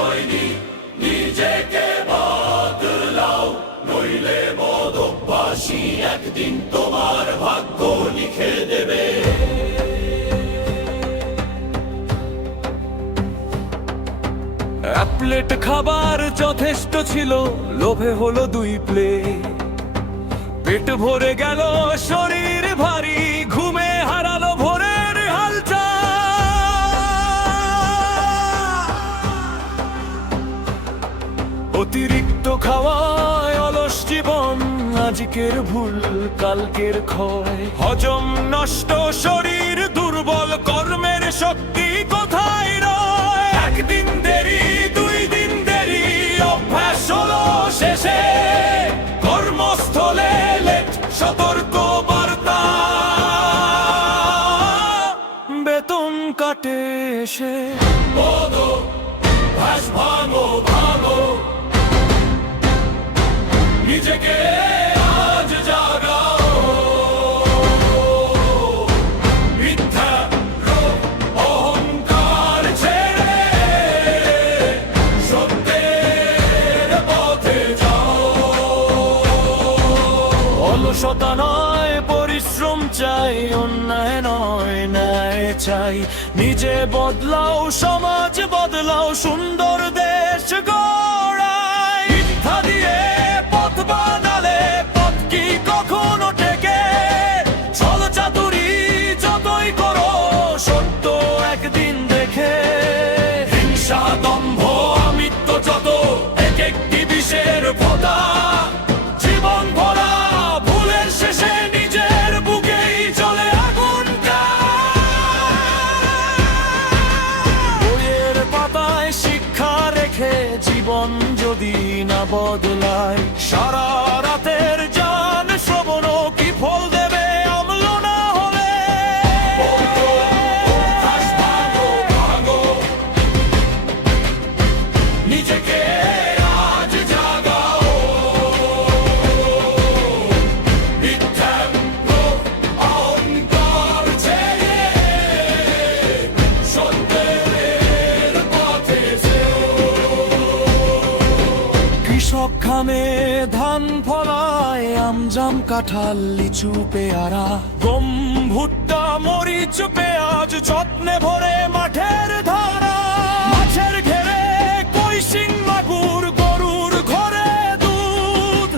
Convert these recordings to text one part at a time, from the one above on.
হয়নি, নিজেকে বদলাও, নইলে মদকবাসী একদিন তোমার ভাগ্য লিখে দেবে। এক প্লেট খাবার যথেষ্ট ছিল, লোভে হলো 2 প্লেট। পেট ভরে গেল, শরীর ভারী, ঘুমে হারালো ভোরের হালচাল। অতিরিক্ত খাওয়ায় অলস জীবন, আজকের ভুল কালকের ক্ষয়। হজম নষ্ট, শরীর দুর্বল, কর্মের শক্তি কোথায় রয়? একদিন দেরি, 2 দিন দেরি, অভ্যাস হলো শেষে। কর্মস্থলে লেট, সতর্ক বার্তা, বেতন কাটে এসে। অভ্যাস ভাঙো ভাঙো, নিজেকে আজ জাগাও। মিথ্যা রোগ অহংকার ছেড়ে সত্যের পথে যাও। অলসতা নয়, পরিশ্রম চাই, অন্যায় নয়, ন্যায় চাই। নিজে বদলাও, সমাজ বদলাও, সুন্দর দেশ গড়াই। মিথ্যা দিয়ে পথ বানালে পথ কি কখনো টেকে? ছল চাতুরি যতই করো, সত্য একদিন দেখে। হিংসা দম্ভ আমিত্ব যত, এক একটি বিষের ফোঁটা। জীবন ভরা ভুলের শেষে নিজের বুকেই চলে আগুনটা। বইয়ের পাতায় শিক্ষা রেখে জীবন যদি না বদলায়, সারা রাতের জান শ্রবণ কি ফল দেবে অম্ল না হলে? অভ্যাস ভাঙো ভাঙো, নিজেকে আজ জাগাও। মিথ্যা রোগ অহংকার ছেড়ে সত্যের পথে যেও। কৃষক খামে ধান ফলায়, আমজাম কাঁঠাল লিচু পেয়ারা। গম ভুট্টা মরিচ পেঁয়াজ যত্নে ভরে মাঠের ধারা। মাছের ঘেরে কই শিং মাগুর, গরুর ঘরে দুধ।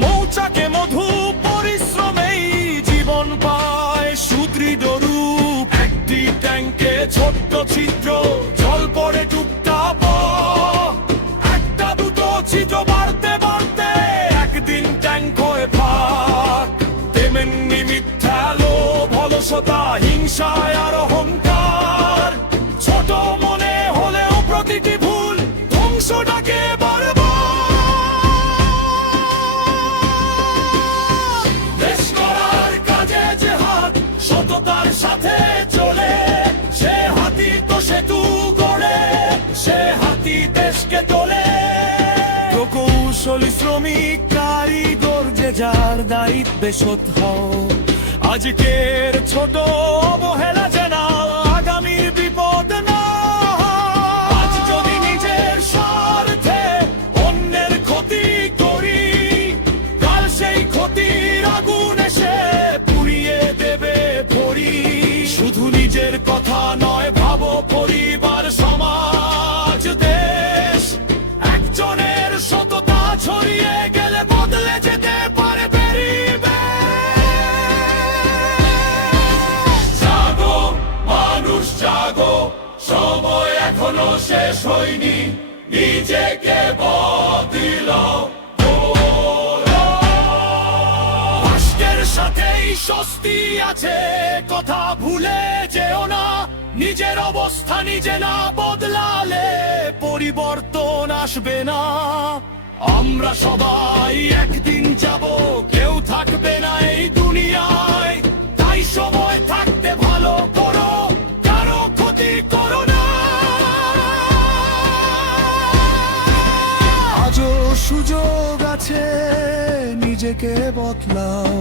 মৌচাকে মধু, পরিশ্রমেই জীবন পায় সুদৃঢ় রূপ। একটি ট্যাঙ্কে ছোট্ট ছিদ্র, জল পড়ে টুপটাপ। একটা দুটো ছিদ্র বাড়তে বাড়তে একদিন ট্যাঙ্ক হয়ে ফাঁক। তেমনি মিথ্যা লোভ, অলসতা, হিংসায় আর অহংকার। ছোট মনে হলেও প্রতিটি ভুল ধ্বংসটাকে বারবার। দেশ গড়ার কাজে যে হাত সততার সাথে চলে, সে হাতি তো সেতু গড়ে, সে হাতি দেশকে তোলে। প্রকৌশলী, শ্রমিক, কারিগর, যে যার দায়িত্বে সৎ হও। আজকের ছোট অবহেলা যেন আগামীর বিপদ না হয়। আজ যদি নিজের স্বার্থে অন্যের ক্ষতি করি, কাল সেই ক্ষতির আগুন এসে পুড়িয়ে দেবে ভরি। শুধু নিজের কথা নয়, ভাবো পরিবার, সমাজ, দেশ। একজনের সততা ছড়িয়ে গেলে বদলে যেতে পারে পরিবেশ। জাগো মানুষ জাগো, সময় এখনো শেষ হয়নি, নিজেকে বদলাও। রাষ্ট্রের সাথেই স্বস্তি আছে, কথা ভুলে যেও না। নিজের অবস্থা নিজে না বদলালে পরিবর্তন আসবে না। আমরা সবাই একদিন যাব, কেউ থাকবে না এই দুনিয়ায়। তাই সময় থাকতে ভালো করো, কারো ক্ষতি করো না। আজও সুযোগ আছে, নিজেকে বদলাও।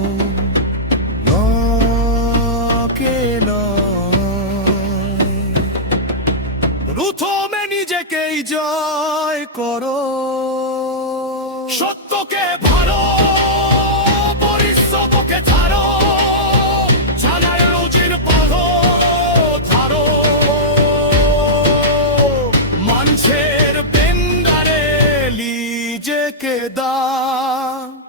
নয়, প্রথমে নিজেকে নিজেকেই জয় করো। সত্যকে ভালো, পরিশ্রমকে ছাড়ো, জানার রুজির পথ ছাড়ো। মানুষের পেন্ডারে নিজেকে দাও।